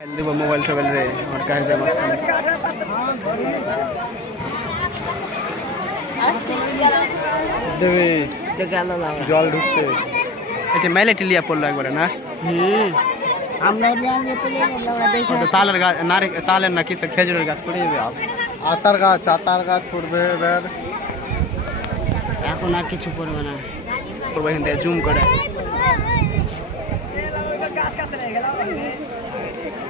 দিব মোবাইল টোবাইল রে আমার কাছে যায় মাঝখানে দেবে জল ঢুকছে এটা মেলে টিলিয়া পড়লো একবারে না ওটা তালের গাছ নারে তালের না কিসে খেজুরের গাছ পড়ে যাবে আব। আতার গাছ আতার গাছ পড়বে এবার এখন আর কিছু পড়বে না করবো এখান থেকে জুম করে ও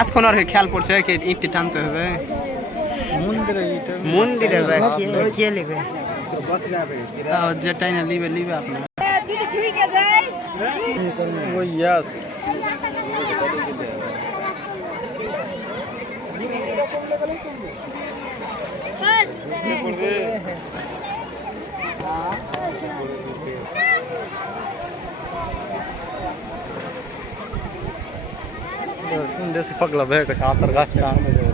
এতক্ষণ আর খেয়াল পড়ছে কি ইটটি টানতে হবে। মন্দিরে মন্দিরে কে নেবে। তাও যে টাইনে লিবে লিবে আপনার। Desse paglab hai kas aatar gach taan mein jo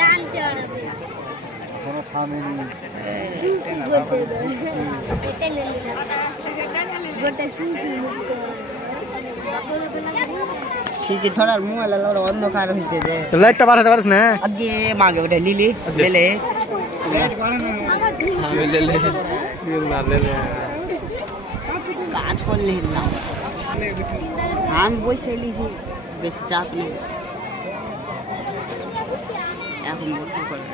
taan chod pe kono khame ni gotte sun sun ঠিকই ধরার মোবাইল আলো অন্ধকার হয়েছে যে। লাইটটা বাড়াতে পারিস না? আগে মাগে ওটা লিলি লেলে। আমি লে লে না লে লে কাজ করলে না। আমি বসে এলিছি বেশি চাপ নেই। এখন বলতে পারি